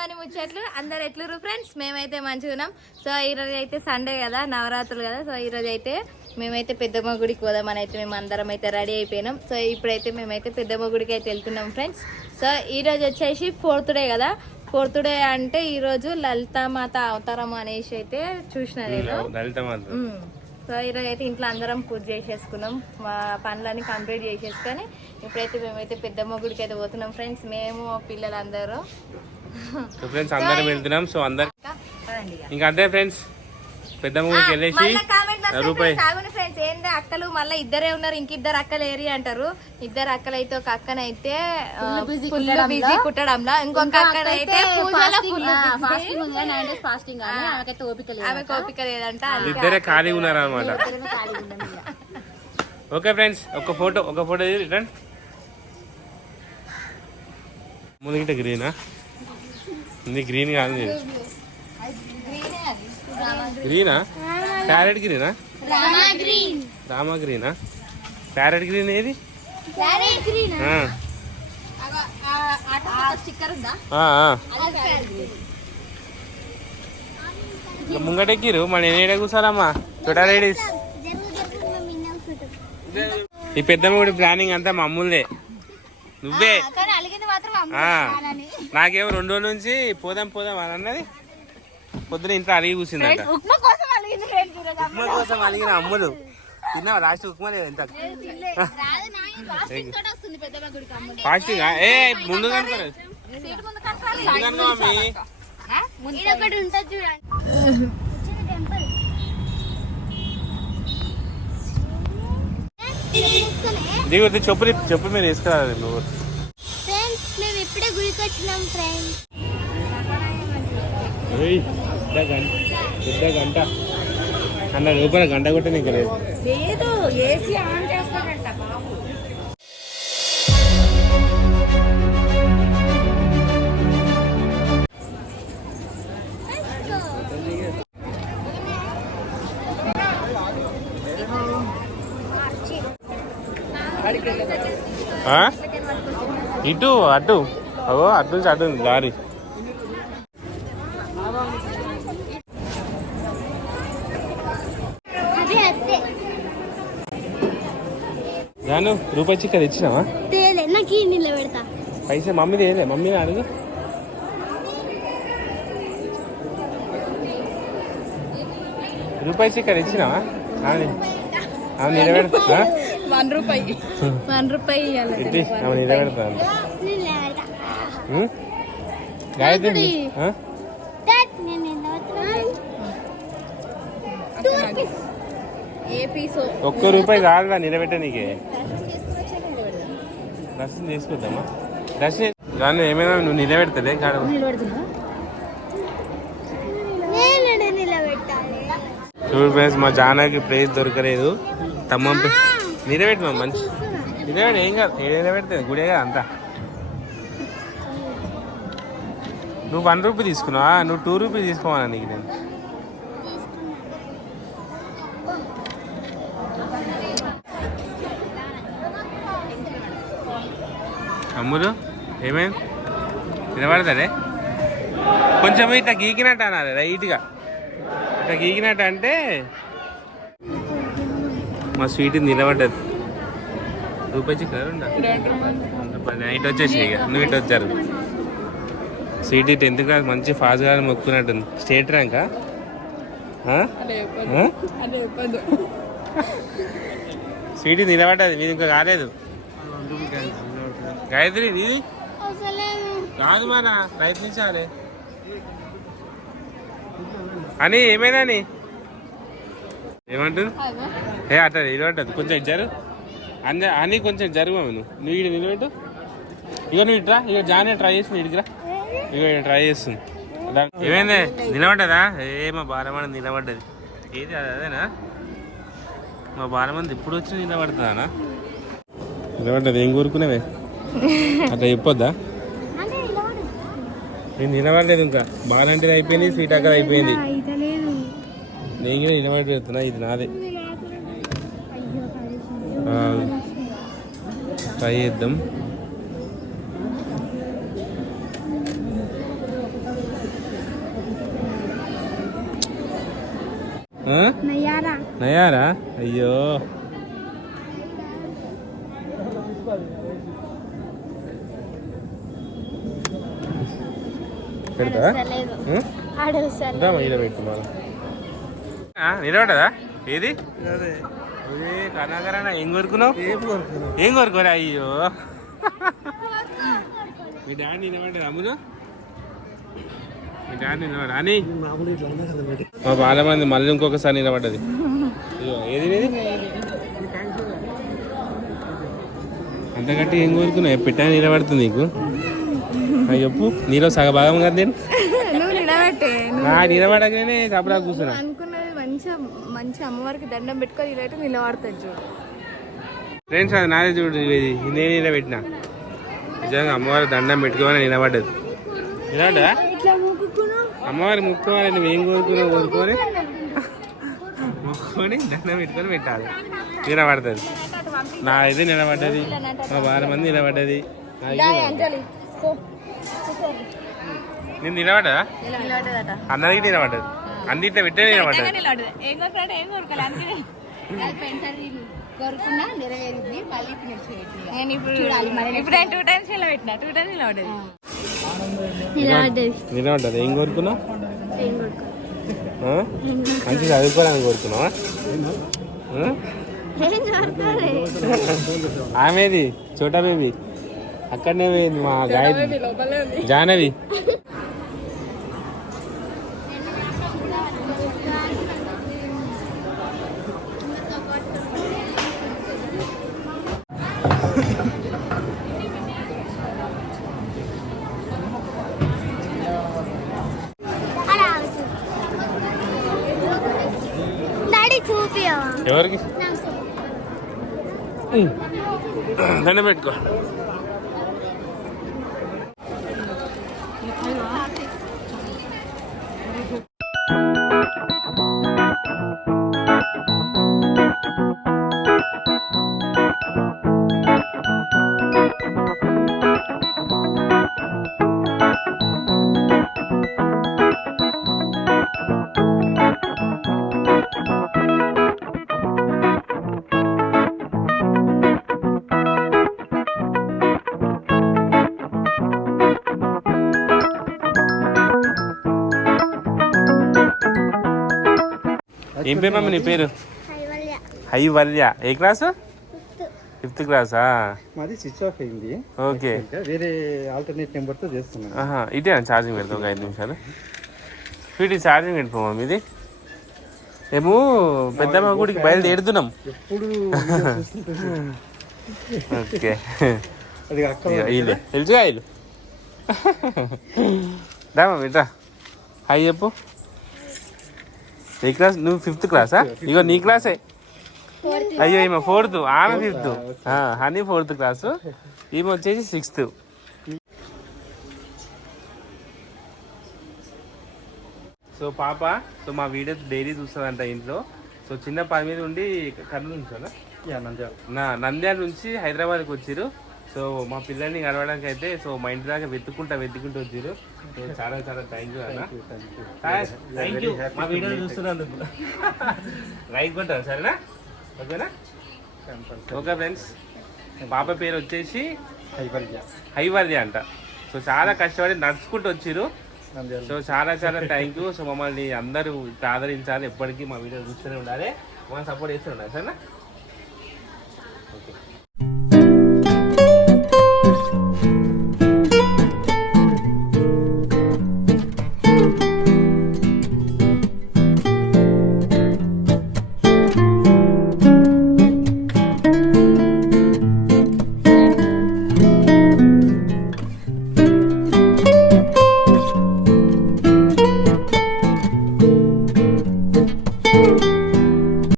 Money ముచ్చట్లు. అందరు ఎట్లురు friends మేమైతే మంచిగా ఉన్నాం. సో ఈ రోజు అయితే సండే కదా నవరాత్రులు కదా. సో ఈ రోజు అయితే మేమైతే పెద్దమ్మ గుడికి పోదామని అయితే మేము అందరం అయితే రెడీ అయిపోయినాం. సో ఇప్పుడైతే మేమైతే పెద్దమ్మ గుడికి అయితే వెళ్తున్నాం ఫ్రెండ్స్ సో ఈ రోజు వచ్చేసి ఫోర్త్ డే కదా. ఫోర్త్ డే అంటే ఈ రోజు లలితామాత అవతారం అనేసి అయితే చూసిన నేను. సో ఈరోజు అయితే ఇంట్లో అందరం పూజ చేసేసుకున్నాం. మా పనులన్నీ కంప్లీట్ చేసేసుకొని ఇప్పుడైతే మేమైతే పెద్దమ్మ గుడికి అయితే పోతున్నాం ఫ్రెండ్స్ మేము పిల్లలందరూ. సో ఫ్రెండ్స్ అందరం వెళ్తున్నాం. సో అందరు ఇంకా ఇక. ఇంకా అంతే ఫ్రెండ్స్ పెద్ద ఊరికి వెళ్ళేసి రూపాయి ఫ్రెండ్స్ ఏంది అక్కలు? మళ్ళీ ఇద్దరే ఉన్నారు ఇంకిద్దరు అక్కలు ఏరి అంటారు. ఇద్దరు అక్కలు అయితే ఒక అక్కనైతే ఫుల్ బిజీ కుట్టడంలో? ఇంకొక అక్కనైతే ఓపిక ఆమె కోపిక లేదంట. అది ఇద్దరే ఖాళీగా ఉన్నారు అనమాట ఇక. ఓకే ఫ్రెండ్స్ ఒక ఫోటో ఒక ఫోటో రిటర్న్ ముందుగిట గ్రీనా ఇది గ్రీన్ కాదు. ఇది. గ్రీనా? ప్యారెట్ గ్రీనా. రామా గ్రీనా? ప్యారెట్ గ్రీన్ ఏది? ముంగటెక్కిరు. మన ఎన్నేడ కూర్చోాలమ్మా చూడా లేడీస్ ఈ పెద్దమ్మ గుడి ప్లానింగ్ అంతా మా అమ్ములదే. నువ్వే. నాకేమో రెండు రోజుల నుంచి పోదాం పోదాం అని అన్నది. పొద్దున ఇంట్లో అలిగి కూర్చుందంట. ఉప్మా కోసం అలిగిన అమ్ములు. తిన్నావా? లాస్ట్ ఉప్మా లేదు నాయన ఫాస్టింగ్ ఏ ముందు కనుకోలేదు సీటు ముందు కట్టాలి ముందు కనుకో మమ్మీ ఇది ఒకటి ఉంటుంది చూడండి దిగు చెప్పు చెప్పు మీరు తీసుకురాలి నువ్వు. ఫ్రెండ్స్ మేము ఇప్పుడే గుడికి వచ్చినాం ఫ్రెండ్స్ ఏయ్, పెద్ద గంట పెద్ద గంట. అన్న రూపాయల గంట కొట్టే నీకు లేదు. లేదు ఏసీ ఆన్ చేస్తాడంట ఇటు అటు. అవో అటు నుంచి అటు దారి. జాను రూపాయి చిక్క తెచ్చినావా? పైసా మమ్మీ తేలే మమ్మీ అడుగు రూపాయి చిక్క తెచ్చినావా? అవును అవును నిలబెడతా వన్ రూపాయి. వన్ రూపాయి ఇవ్వాలి? గాయత్రి ఒక్క రూపాయి కాదురా నిలబెట్ట నీకే దర్శనం తీసుకొద్దామా దర్శనం దాన్ని ఏమైనా నువ్వు నిలబెడతలే కాడ. నిలబెట్టాలి. చూడు ఫ్రెండ్స్ మా జానాకి ప్రైజ్ దొరకలేదు. తమ్మం నిలబెట్టి మా మంచి. నిలబెట్టి ఏం కాదు. ఏం నిలబెడితే గుడే కదా అంతా. నువ్వు వన్ రూపీ తీసుకున్నావా? నువ్వు టూ రూపీ తీసుకోవాలా నీకు నేను? అమ్ములు ఏమేం నిలబడతాడే కొంచెం ఇట్లా గీకినట్టు అనాలి రైట్గా ఇట్లా గీకినట్టు అంటే మా స్వీట్ నిలబడ్డది. రూపాయి నైట్ వచ్చేసి ఇక. నువ్వు ఇటు వచ్చారు. స్వీట్ టెన్త్ క్లాస్ మంచి ఫాస్ట్గా మొక్కున్నట్టుంది స్టేట్ ర్యాంకా స్వీట్ నిలబడ్డది. మీది ఇంకా కాలేదు. గాయత్రి నీది? మన ప్రయత్నించాలి. అని ఏమైనా ఏమంటుంది ఏ అట్ట నిలబడ్డది కొంచెం ఇచ్చారు అంద అని కొంచెం జరుగు నువ్వు నువ్వు ఇక్కడ నిలబెట్టు ఇక నువ్వు ఇట్రా ఇక జానే ట్రై చేసి ఇడికిరా ఇక ట్రై చేస్తుంది. ఏమైంది? నిలబడ్డదా? ఏ మా బాలమని నిలబడ్డది. ఏది అది అదేనా? మా బాలమంది ఇప్పుడు వచ్చి నిలబడుతుందా నిలబడ్డది ఏం కోరుకునేవే? అట్లా చెప్పొద్దా? నేను నిలబడలేదు ఇంకా. బాలంటిది అయిపోయింది స్వీట్ అక్కడ అయిపోయింది. నేను ఇన్వైట్ పెడుతున్నా ఇది నాదే ట్రై చేద్దాం నయారా అయ్యో పెడతా పెట్టుకోవాలి నిలబడదా ఏది? ఏ కనకరణ ఏం కోరుకున్నావు? ఏం కోరుకోరా అయ్యో. మీ డాడీ నిలబడ్డా అమ్ములు? మీ డాడీ నిలబడ అని మా చాలా మంది మళ్ళీ ఇంకొకసారి నిలబడ్డది. ఏది అంతకంటే ఏం కోరుకున్నావు? పెట్టా నిలబడుతుంది నీకు? చెప్పు. నీలో సగభాగం కదా నేను? నిలబడగానే కబరా కూర్చున్నా. మంచిగా మంచి అమ్మవారికి దండం పెట్టుకొని ఇలా అయితే నిలబడతాడు చూడు. ఫ్రెండ్స్ అది నాదే చూడు ఇది నేను నిలబెట్టిన? నిజంగా అమ్మవారి దండం పెట్టుకోవాలని నిలబడ్డది. నిలబడ్డా? అమ్మవారి ముక్కోవాలి నువ్వు ఏం కోరుకున్నావు కోరుకొని ముక్కొని దండం పెట్టుకొని పెట్టాలి. నిలబడుతుంది నా ఇది నిలబడ్డది. మా బాల మంది నిలబడ్డది. నేను నిలబడ్డా అందరికి నిలబడ్డది. అన్నిట్లో పెట్టే ఏం కోరుకున్నా నెరవేరింది మళ్ళీ ఇప్పుడు నిలిచిపెట్టింది నేను ఇప్పుడు ఇప్పుడు నేను టూ టైమ్స్ నిలబెట్టిన టూ టైమ్స్ నిలబడ్డది నిలబడ్డది నిలబడ్డది ఏం కోరుకున్నావు ఏం కొడుకు ఆ? మంచి చదువుకోవాలని కోరుకున్నావా? ఆమెది చోటా బేబీ. అక్కడనే పోయింది మా గాయత్రి జానవి డాడీ చూపియవా ఎవరికి? దండం పెట్టుకో. ఏం పేరు మమ్మీ నీ పేరు? కైవల్య హైవల్య. ఏ క్లాసు? ఫిఫ్త్. క్లాసా? మాది స్విచ్ ఆఫ్ అయింది. ఓకే. వేరే ఆల్టర్నేట్ నెంబర్తో చేస్తున్నాను. ఆహా ఇటే ఛార్జింగ్ పెడతాం ఒక ఐదు నిమిషాలు. వీటి ఛార్జింగ్ పెట్టుకోమా మీది మేము పెద్దమ్మ గుడికి బయలుదేరుతున్నాం. ఎప్పుడు ఓకే. అది వీళ్ళే తెలుసుగా వీళ్ళు రామా బిడ్రా హాయ్ చెప్పు. ఏ క్లాస్? నువ్వు ఫిఫ్త్ క్లాసా? ఇగో నీ క్లాసే. అయ్యో ఈమె ఫోర్త్. ఆమె ఫిఫ్త్. Honey fourth class. ఈమె వచ్చేసి సిక్స్త్. సో పాప సో మా వీడియోస్ డైలీ చూస్తుందంట ఇంట్లో. సో చిన్న పని మీద ఉండి కర్నూలు నుంచా యా, నంద్యాల. నా నంద్యాల నుంచి హైదరాబాద్కి వచ్చిర్రు. సో మా పిల్లల్ని కలవడానికి అయితే సో మా ఇంటి దాకా వెతుక్కుంటా వెతుక్కుంటూ వచ్చిర్రు. సో చాలా చాలా థ్యాంక్ యూ అన్న. థ్యాంక్ యూ మా వీడియో చూస్తున్నందుకు లైక్ కొట్టారు సరేనా? ఓకేనా? ఓకే ఫ్రెండ్స్ పాప పేరు వచ్చేసి కైవల్య హైవర్య అంట. సో చాలా కష్టపడి నడుచుకుంటూ నంద్యాల. సో చాలా చాలా థ్యాంక్ యూ సో మమ్మల్ని అందరూ ఆదరించాలి. ఎప్పటికీ మా వీడియో చూస్తూనే ఉండాలి. మనం సపోర్ట్ చేస్తూనే ఉండాలి సరేనా?